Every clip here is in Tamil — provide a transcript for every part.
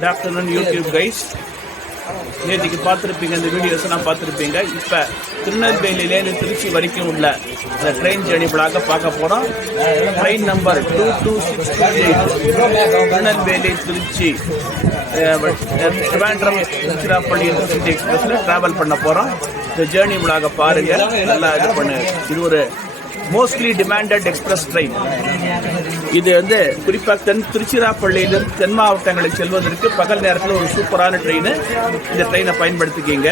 Good afternoon YouTube guys. நேற்றுக்கு பார்த்துருப்பீங்க, இந்த வீடியோஸ்லாம் பார்த்துருப்பீங்க. இப்போ திருநெல்வேலியிலேருந்து திருச்சி வரைக்கும் உள்ள இந்த ட்ரெயின் ஜேர்னி பிளாக பார்க்க போகிறோம். Train number 22628 Tirunelveli Trichy திருவாண்டம் Tiruchirappalli intercity எக்ஸ்பிரஸில் ட்ராவல் பண்ண போகிறோம். இந்த ஜேர்னி பிளாக பாருங்கள், நல்லா இது பண்ணு. இது ஒரு மோஸ்ட்லி டிமாண்டட் எக்ஸ்பிரஸ் ட்ரெயின். இது குறிப்பாக திருச்சிராப்பள்ளியிலிருந்து தென் மாவட்டங்களுக்கு செல்வதற்கு பகல் நேரத்தில் ஒரு சூப்பரான ட்ரெயின். இந்த ட்ரெயினை பயன்படுத்திக்கிங்க.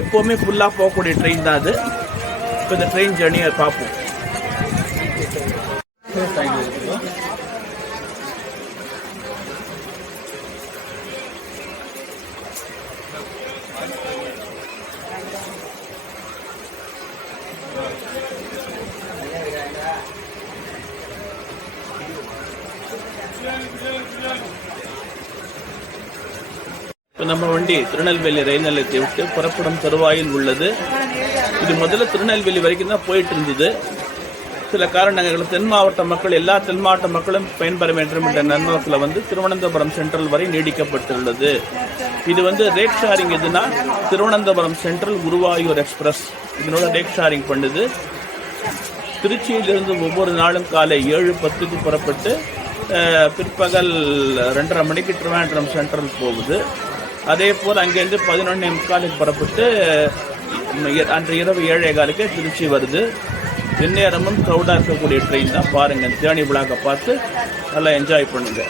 எப்போவுமே ஃபுல்லாக போகக்கூடிய ட்ரெயின் தான் அது. இப்போ இந்த ட்ரெயின் ஜேர்னியை பார்ப்போம். நம்ம வண்டி திருநெல்வேலி ரயில் நிலையத்தை விட்டு புறப்படும் தருவாயில் உள்ளது. இது முதல்ல திருநெல்வேலி வரைக்கும் தான் போயிட்டு இருந்தது. சில காரணங்கள் தென் மாவட்ட மக்கள், எல்லா தென் மாவட்ட மக்களும் பயன்பெற வேண்டும் என்ற நன்னோக்கில் திருவனந்தபுரம் சென்ட்ரல் வரை நீடிக்கப்பட்டுள்ளது. இது ரேட் ஷேரிங் எதுனா திருவனந்தபுரம் சென்ட்ரல் குருவாயூர் எக்ஸ்பிரஸ் இதனோட ரேட் ஷேரிங் பண்ணுது. திருச்சியிலிருந்து ஒவ்வொரு நாளும் காலை 7:10 புறப்பட்டு பிற்பகல் 2:30 மணிக்கு திருவனந்தபுரம் சென்ட்ரல் போகுது. அதே போல் அங்கேருந்து 11:45 புறப்பட்டு அன்று இரவு 7:15 திருச்சி வருது. எந்நேரமும் க்ரௌடாக இருக்கக்கூடிய ட்ரெயின் தான். பாருங்கள், ஜேர்னி பிளாக பார்த்து நல்லா என்ஜாய் பண்ணுங்க.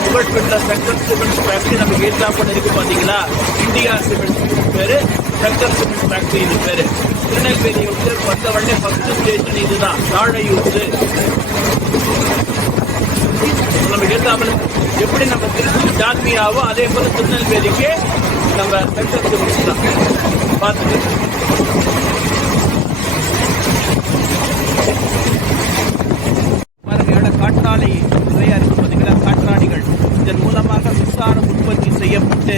புகழ்பெற்ற சங்கர் சிமெண்ட் ஃபேக்டரி நமக்கு ஏற்றாப்பட இருக்கு. பாத்தீங்களா, இந்தியா சிமெண்ட் பேரு, சங்கர் சிமெண்ட் ஃபேக்டரி இது பேரு. திருநெல்வேலி வந்த உடனே ஃபர்ஸ்ட் ஸ்டேஷன் இதுதான், தாழையூத்து. நமக்கு ஏற்றாமல் எப்படி நம்ம திருச்சி ஜான்மியாவோ அதே போல திருநெல்வேலிக்கு நம்ம சங்கர் சிமெண்ட் தான் பார்த்துட்டு. காற்றாலை நிறையா இருக்கு. பார்த்தீங்கன்னா, காற்றாடிகள் இதன் மூலமாக மின்சாரம் உற்பத்தி செய்யப்பட்டு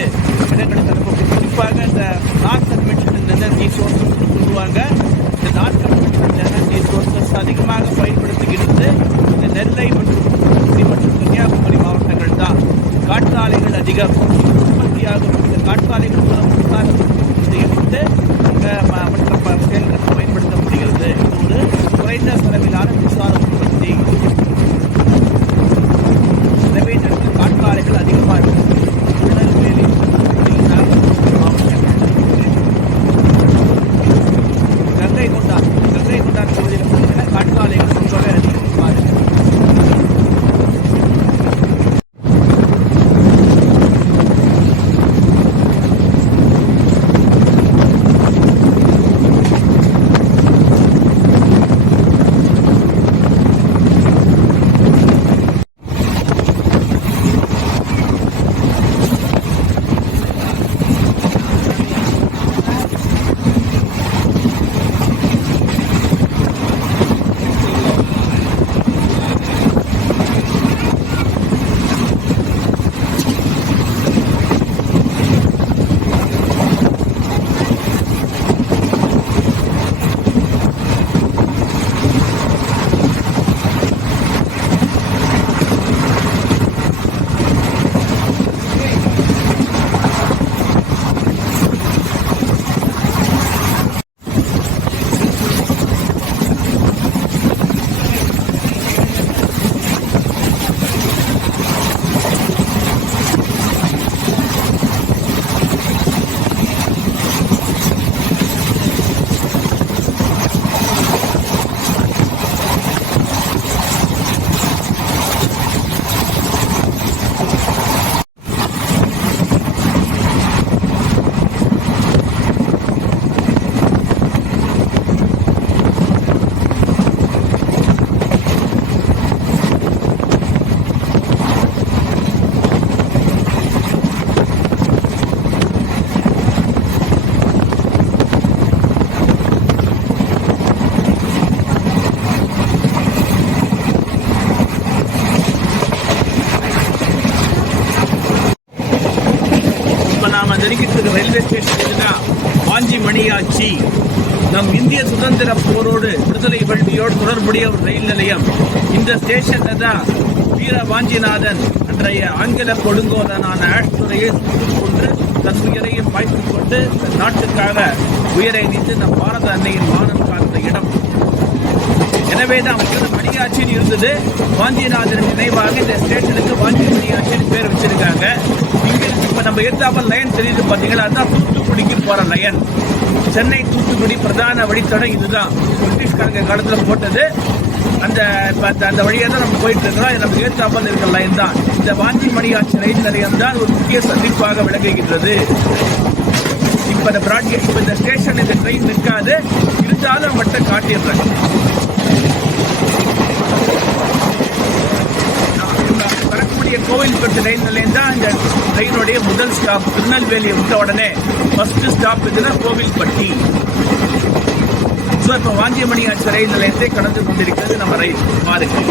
இடங்களுக்கு அனுப்பப்படும். குறிப்பாக இந்த நான் கன்வென்ஷனல் எனர்ஜி சோர்சஸ் சொல்லுவாங்க. இந்த நான் கன்வென்ஷனல் எனர்ஜி சோர்சஸ் அதிகமாக பயன்படுத்துகிறது இந்த நெல்லை மற்றும் கன்னியாகுமரி மாவட்டங்கள் தான். காற்றாலைகள் அதிகம் உற்பத்தியாகும். இந்த காற்றாலைகள் மூலம் மின்சாரம் உற்பத்தி செய்யப்பட்டு மற்ற செயல்களுக்கு பயன்படுத்தப்படுகிறது. இது ஒரு குறைந்த செலவிலான மின்சார உற்பத்தி. எனவே காற்றாலைகள் அதிகமாக இருக்கும். திருநெல்வேலி மாவட்டங்கள் கங்கை கொண்டான் பகுதியில் பார்த்தீங்கன்னா காற்றாலைகள் ரொம்பவே அதிகமாக இருக்கு. நெருங்கிட்டு இருக்க ரயில்வே ஸ்டேஷன் எதுனா வாஞ்சி மணியாச்சி. நம் இந்திய சுதந்திர போரோடு விடுதலை வேள்வியோடு தொடர்புடைய ஒரு ரயில் நிலையம். இந்த ஸ்டேஷன்ல தான் வீர வாஞ்சிநாதன் அன்றைய ஆங்கில கொடுங்கோலனான ஆஷ்துரையை சுட்டுக் கொண்டு தன் உயிரையும் பாய்த்துக் கொண்டு தன் நாட்டுக்காக உயிரை நீத்து நம் பாரத அன்னையின் மானம் காத்த இடம். எனவேதான் மணியாட்சின்னு இருந்தது. வாஞ்சிநாதன் நினைவாக இந்த ஸ்டேஷனுக்கு வாஞ்சி மணியாட்சின்னு பேர் வச்சிருக்காங்க. இங்க இப்ப நம்ம எதிர்த்தாப்ப லைன் தெரியுது பாத்தீங்களா, அதுதான் தூத்துக்குடிக்கு போற லைன். சென்னை தூத்துக்குடி பிரதான வழித்தடம் இதுதான். பிரிட்டிஷ்காரங்க காலத்துல போட்டது. அந்த வழியா தான் நம்ம போயிட்டு இருக்கிறோம். நம்ம ஏற்றாமல் இருக்கிற லைன் தான் இந்த வாஞ்சி மணியாட்சி ரயில் நிலையம் தான் ஒரு முக்கிய சந்திப்பாக விளங்குகின்றது. இப்ப இந்த ஸ்டேஷன் இந்த ட்ரெயின் நிற்காது, இருந்தாலும் மட்டும் காட்டிடுறேன். வரக்கூடிய கோவில்பட்டு ரயில் நிலையம் தான் இந்த ட்ரெயினுடைய முதல் ஸ்டாப். திருநெல்வேலியை விட்ட உடனே ஃபர்ஸ்ட் ஸ்டாப் இதுனா கோவில்பட்டி. இப்போ வாஞ்சி மணியாட்சி ரயில் நிலையத்தை கடந்து கொண்டிருக்கிறது நம்ம ரயில். பாருங்கள்.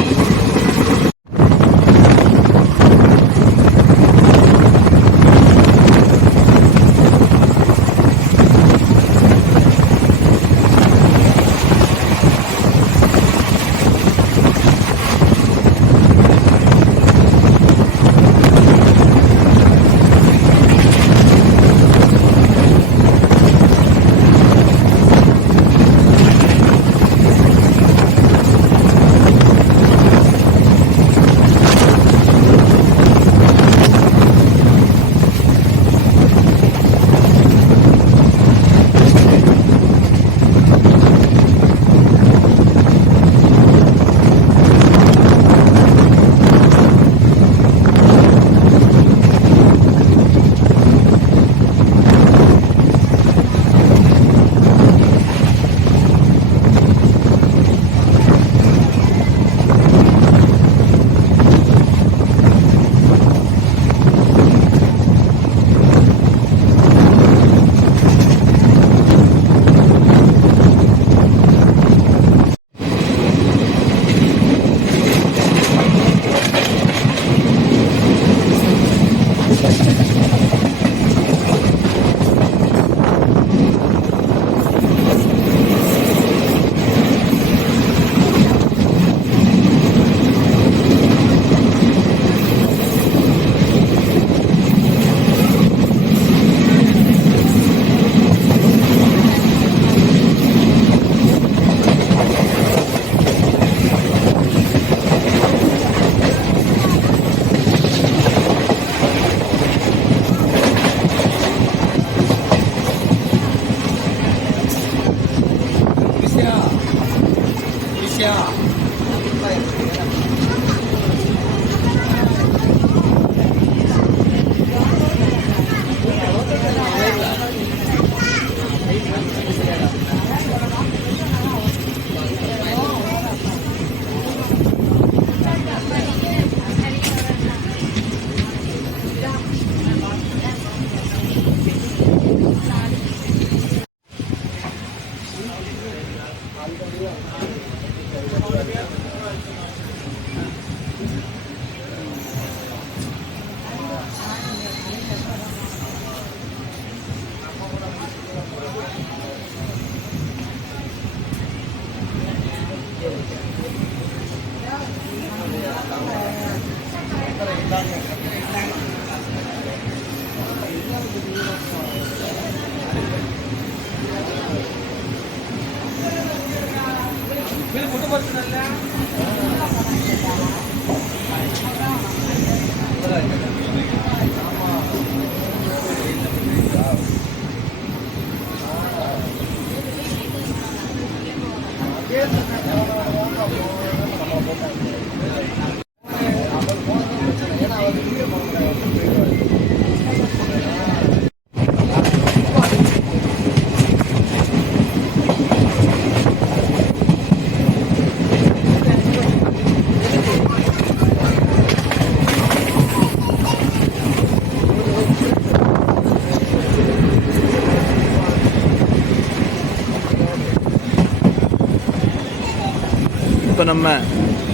இப்போ நம்ம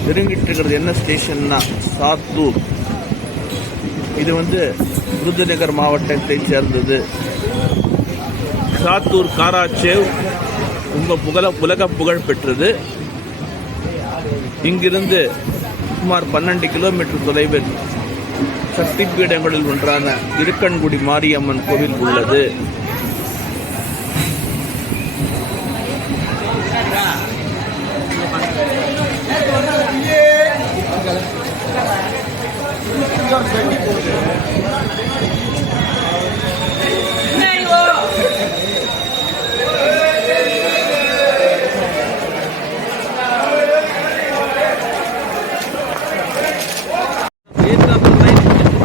நெருங்கிட்டு இருக்கிறது என்ன ஸ்டேஷன்னா சாத்தூர். இது விருதுநகர் மாவட்டத்தைச் சேர்ந்தது. சாத்தூர் காராச்சேவ் உலக புகழ் பெற்றது. இங்கிருந்து சுமார் 12 கிலோமீட்டர் தொலைவில் சக்தி பீடங்களில் ஒன்றான இருக்கன்குடி மாரியம்மன் கோவில் உள்ளது.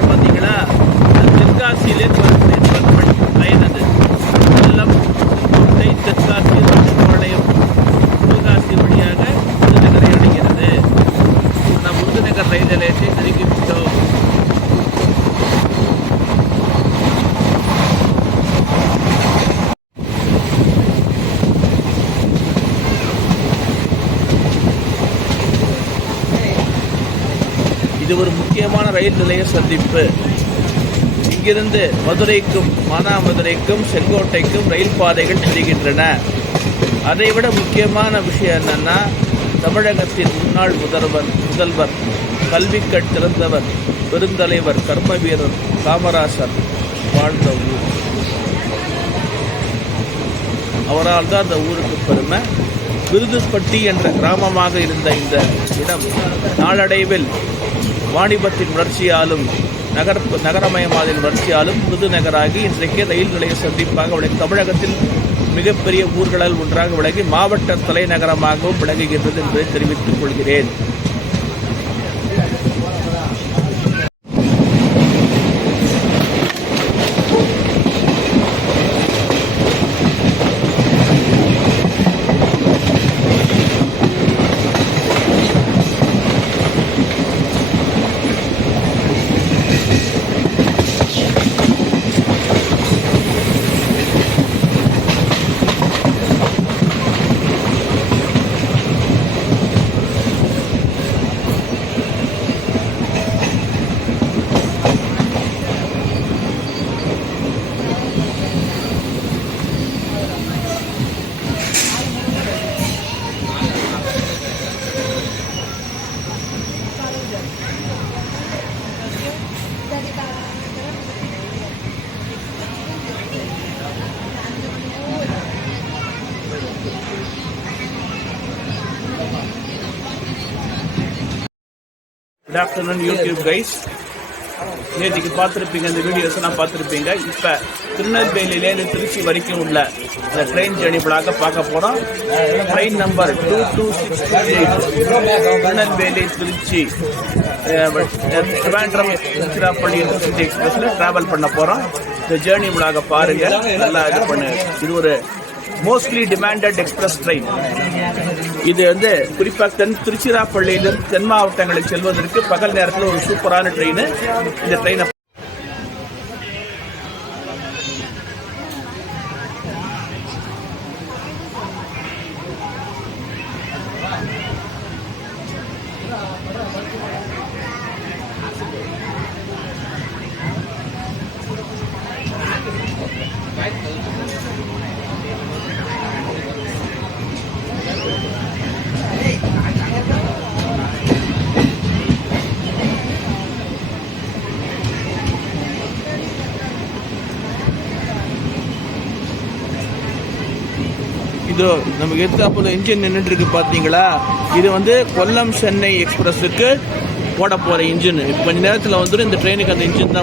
பார்த்தீங்களா, தெற்காசியிலேருந்து வரக்கூடிய லைன் அது. கொல்லம், கோட்டை, தெற்காசி, பாளையம், சிவகாசி வழியாக விருதுநகரை அடைகிறது. நாம் விருதுநகர் ரயில் நிலையத்தை நெருங்கிவிட்டோம். இது ஒரு முக்கியமான ரயில் நிலைய சந்திப்பு. இங்கிருந்து மதுரைக்கும், மானாமதுரைக்கும், செங்கோட்டைக்கும் ரயில் பாதைகள் செல்கின்றன. அதைவிட முக்கியமான விஷயம் என்னன்னா, தமிழகத்தின் முன்னாள் முதல்வர், கல்விக்கண் திறந்தவர், பெருந்தலைவர், கர்ம வீரர் காமராசர் வாழ்ந்த ஊர். அவரால் தான் அந்த ஊருக்கு பெருமை. விருதுப்பட்டி என்ற கிராமமாக இருந்த இந்த இடம் நாளடைவில் வாணிபத்தின் வளர்ச்சியாலும் நகரமயமாதலின் வளர்ச்சியாலும் விருதுநகராகி இன்றைக்கு ரயில் நிலைய சந்திப்பாக விளங்கி தமிழகத்தில் மிகப்பெரிய ஊர்களில் ஒன்றாக விளங்கி மாவட்ட தலைநகரமாகவும் விளங்குகின்றது என்பதை தெரிவித்துக் கொள்கிறேன். Good afternoon YouTube guys. நேற்றுக்கு பார்த்துருப்பீங்க, இந்த வீடியோஸ் எல்லாம் பார்த்துருப்பீங்க. இப்போ திருநெல்வேலியிலேருந்து திருச்சி வரைக்கும் உள்ள இந்த ட்ரெயின் ஜேர்னி பிளாக பார்க்க போகிறோம். Train number 22628 Tirunelveli Trichy திருவாண்டம் Tiruchirappalli intercity எக்ஸ்பிரஸில் ட்ராவல் பண்ண போகிறோம். இந்த ஜேர்னி பிளாக பாருங்கள், நல்லா இது பண்ணு. இது ஒரு மோஸ்ட்லி டிமாண்டட் எக்ஸ்பிரஸ் ட்ரெயின். இது வந்து குறிப்பாக திருச்சிராப்பள்ளியிலிருந்து தென் மாவட்டங்களுக்கு செல்வதற்கு பகல் நேரத்தில் ஒரு சூப்பரான ட்ரெயின். இந்த ட்ரெயினை இதோ நமக்கு எதிர்த்தாப்புல இன்ஜின் நின்றுட்டு இருக்கு பார்த்தீங்களா. இது வந்து கொல்லம் சென்னை எக்ஸ்பிரஸுக்கு போட போகிற இன்ஜின். கொஞ்ச நேரத்தில் வந்துடும். இந்த ட்ரெயினுக்கு அந்த இன்ஜின் தான்